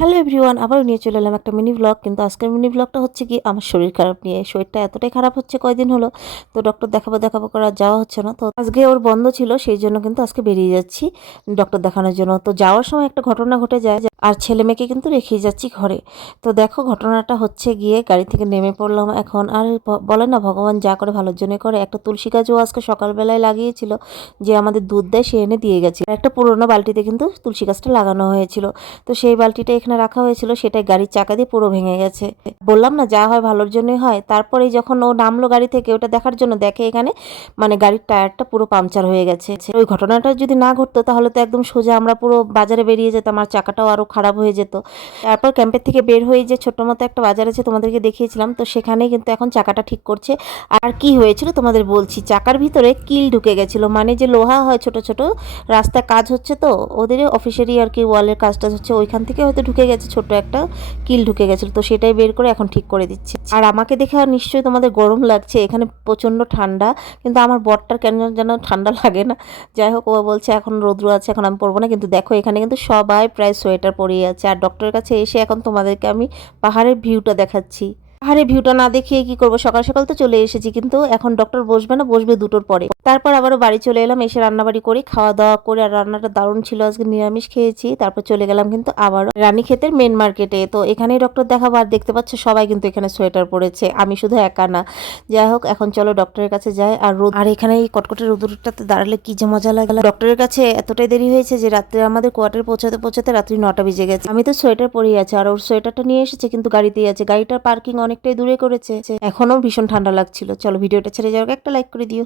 Hello everyone, আবারও নিয়ে চলে এলাম একটা মিনি ব্লগ। কিন্তু আজকের মিনি ব্লগটা হচ্ছে কি আমার শরীর খারাপ নিয়ে। শরীরটা এতটাই খারাপ হচ্ছে কয়দিন হলো, তো ডক্টর দেখাবো করা যাওয়া হচ্ছে না। তো আজকে ওর বন্ধ ছিল, সেই জন্য কিন্তু আজকে বেরিয়ে যাচ্ছি ডক্টর দেখানোর জন্য। তো যাওয়ার সময় একটা ঘটনা ঘটে যায়, আর ছেলে মেয়েকে কিন্তু রেখেই যাচ্ছি ঘরে। তো দেখো ঘটনাটা হচ্ছে গিয়ে গাড়ি থেকে নেমে পড়লাম এখন। আর বলে না ভগবান যা করে ভালোর জন্য করে। একটা তুলসী গাছও আজকে সকালবেলায় লাগিয়েছিল, যে আমাদের দুধ দেয় সে এনে দিয়ে গেছে। একটা পুরোনো বালতিতে কিন্তু তুলসী গাছটা লাগানো হয়েছিল। তো সেই বালতিটা এখানে রাখা হয়েছিল, সেটাই গাড়ির চাকা দিয়ে পুরো ভেঙে গেছে। বললাম না যা হয় ভালোর জন্যই হয়। তারপরে যখন ও নামলো গাড়ি থেকে ওটা দেখার জন্য, দেখে এখানে মানে গাড়ির টায়ারটা পুরো পাংচার হয়ে গেছে। ওই ঘটনাটা যদি না ঘটতো তাহলে তো একদম সোজা আমরা পুরো বাজারে বেরিয়ে যেতাম, আর চাকাটাও আরো খারাপ হয়ে যেত। তারপর ক্যাম্পের থেকে বের হয়ে যে ছোট মতো একটা বাজার আছে তোমাদেরকে দেখিয়েছিলাম, তো সেখানেই কিন্তু এখন চাকাটা ঠিক করছে। আর কি হয়েছিল তোমাদের বলছি, চাকার ভিতরে কিল ঢুকে গেছিল, মানে যে লোহা হয় ছোট ছোট, রাস্তায় কাজ হচ্ছে তো ওদের অফিসেরই আর কি, ওয়ালের কাজটা হচ্ছে, ওইখান থেকে হয়তো ঢুকে গেছে, ছোট একটা কিল ঢুকে গেছিল। তো সেটাই বের করে এখন ঠিক করে দিচ্ছে। আর আমাকে দেখে আর নিশ্চয়ই তোমাদের গরম লাগছে, এখানে প্রচন্ড ঠান্ডা, কিন্তু আমার বরটার কেন যেন ঠান্ডা লাগে না। যাই হোক, ও বলছে এখন রৌদ্র আছে, এখন আমি পরবো না। কিন্তু দেখো এখানে কিন্তু সবাই প্রায় সোয়েটার পরিয়ে আছে। আর ডক্টরের কাছে এসে এখন তোমাদেরকে আমি পাহাড়ের ভিউটা দেখাচ্ছি। পাহাড়ের ভিউটা না দেখিয়ে কি করবো, সকাল সকাল তো চলে এসেছি, কিন্তু এখন ডক্টর বসবে না, বসবে 2টোর পরে। তারপর আবারও বাড়ি চলে এলাম, এসে রান্নাবাড়ি করি, খাওয়া দাওয়া করে। আর রান্নাটা দারুণ ছিল, আজকে নিরামিষ খেয়েছি। তারপর চলে গেলাম কিন্তু আবারও রানীক্ষেতের মেন মার্কেটে। তো এখানেই ডক্টর দেখাবো। আর দেখতে পাচ্ছ সবাই কিন্তু এখানে সোয়েটার পরেছে, আমি শুধু একা না। যাই হোক, এখন চলো ডক্টরের কাছে যাই। আর রোদ, আর এখানে এই কটকটের রোদটাতে দাঁড়ালে কি যে মজা লাগে। ডক্টরের কাছে এতটাই দেরি হয়েছে যে রাত্রে আমাদের কোয়ার্টারে পৌঁছাতে পৌঁছাতে রাত্রি 9টা বেজে গেছে। আমি তো সোয়েটার পরেই আছি, আর ওর সোয়েটারটা নিয়ে এসেছে কিন্তু গাড়িতেই আছে। গাড়িটার পার্কিং অনেকটাই দূরে করেছে, এখনো ভীষণ ঠান্ডা লাগছিল। চলো ভিডিওটা ছেড়ে যাওয়ার আগে একটা লাইক করে দিও।